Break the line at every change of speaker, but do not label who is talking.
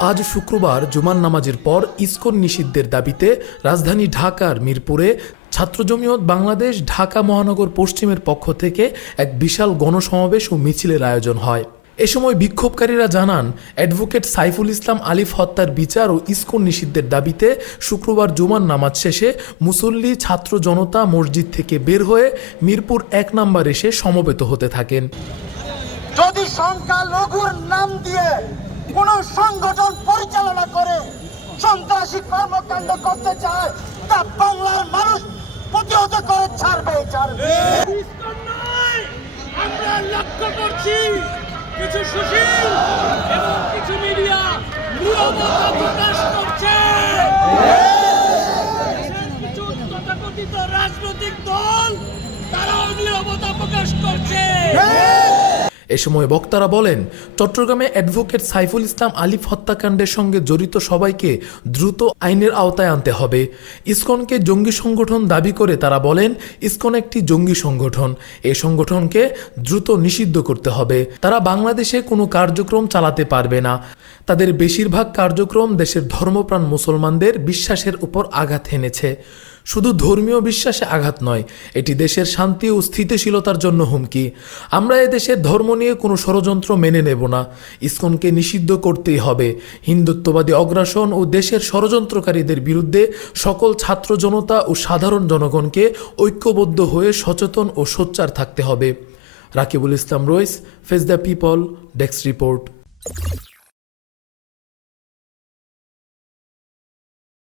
আজ শুক্রবার জুমার নামাজের পর ইস্কন নিষিদ্ধের দাবিতে রাজধানী ঢাকার মিরপুরে ছাত্র জমিয়ত বাংলাদেশ ঢাকা মহানগর পশ্চিমের পক্ষ থেকে এক বিশাল গণসমাবেশ ও মিছিলের আয়োজন হয়। এ সময় বিক্ষোভকারীরা জানান, অ্যাডভোকেট সাইফুল ইসলাম আলিফ হত্যার বিচার ও ইস্কন নিষিদ্ধের দাবিতে শুক্রবার জুমার নামাজ শেষে মুসল্লি, ছাত্র জনতা মসজিদ থেকে বের হয়ে মিরপুর এক নাম্বার এসে সমবেত হতে থাকেন।
যদি নাম দিয়ে সংগঠন পরিচালনা করে, সন্ত্রাসী কর্মকাণ্ড করতে চায়, তা বাংলার মানুষ প্রতিহত করে ছাড়বে ছাড়বে।
আমরা লক্ষ্য করছি কিছু সুশীল এবং কিছু মিডিয়া নীরবতা প্রকাশ করছে। কিছু তথাকথিত রাজনৈতিক দল, তারাও নীরবতা প্রকাশ করছে।
এ সময় বক্তারা বলেন, চট্টগ্রামে অ্যাডভোকেট সাইফুল ইসলাম আলিফ হত্যাকাণ্ডের সঙ্গে জড়িত সবাইকে দ্রুত আইনের আওতায় আনতে হবে। ইসকনকে জঙ্গি সংগঠন দাবি করে তারা বলেন, ইসকন একটি জঙ্গি সংগঠন। এই সংগঠনকে দ্রুত নিষিদ্ধ করতে হবে। তারা বাংলাদেশে কোনো কার্যক্রম চালাতে পারবে না। তাদের বেশিরভাগ কার্যক্রম দেশের ধর্মপ্রাণ মুসলমানদের বিশ্বাসের উপর আঘাত হেনেছে। শুধু ধর্মীয় বিশ্বাসে আঘাত নয়, এটি দেশের শান্তি ও স্থিতিশীলতার জন্য হুমকি। আমরা এদেশের ধর্ম নিয়ে কোনো ষড়যন্ত্র মেনে নেব না। ইসকনকে নিষিদ্ধ করতেই হবে। হিন্দুত্ববাদী অগ্রাসন ও দেশের ষড়যন্ত্রকারীদের বিরুদ্ধে সকল ছাত্র জনতা ও সাধারণ জনগণকে ঐক্যবদ্ধ হয়ে সচেতন ও সোচ্চার থাকতে হবে। Rakibul Islam Rais Faiz the people desk report